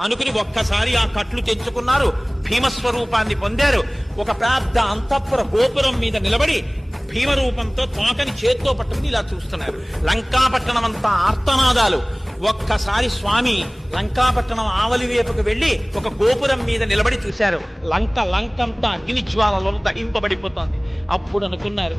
అనుకుని ఒక్కసారి ఆ కట్లు తెచ్చుకున్నారు. భీమస్వరూపాన్ని పొందారు. ఒక పెద్ద అంతఃపుర గోపురం మీద నిలబడి భీమరూపంతో తోకని చేత్తో పట్టుకుని ఇలా చూస్తున్నారు. లంకాపట్టణం అంతా ఆర్తనాదాలు. ఒక్కసారి స్వామి లంకాపట్టణం ఆవలి వైపుకు వెళ్లి ఒక గోపురం మీద నిలబడి చూశారు. లంకంతా అగ్ని జ్వాలలో దహింపబడిపోతోంది. అప్పుడు అనుకున్నారు,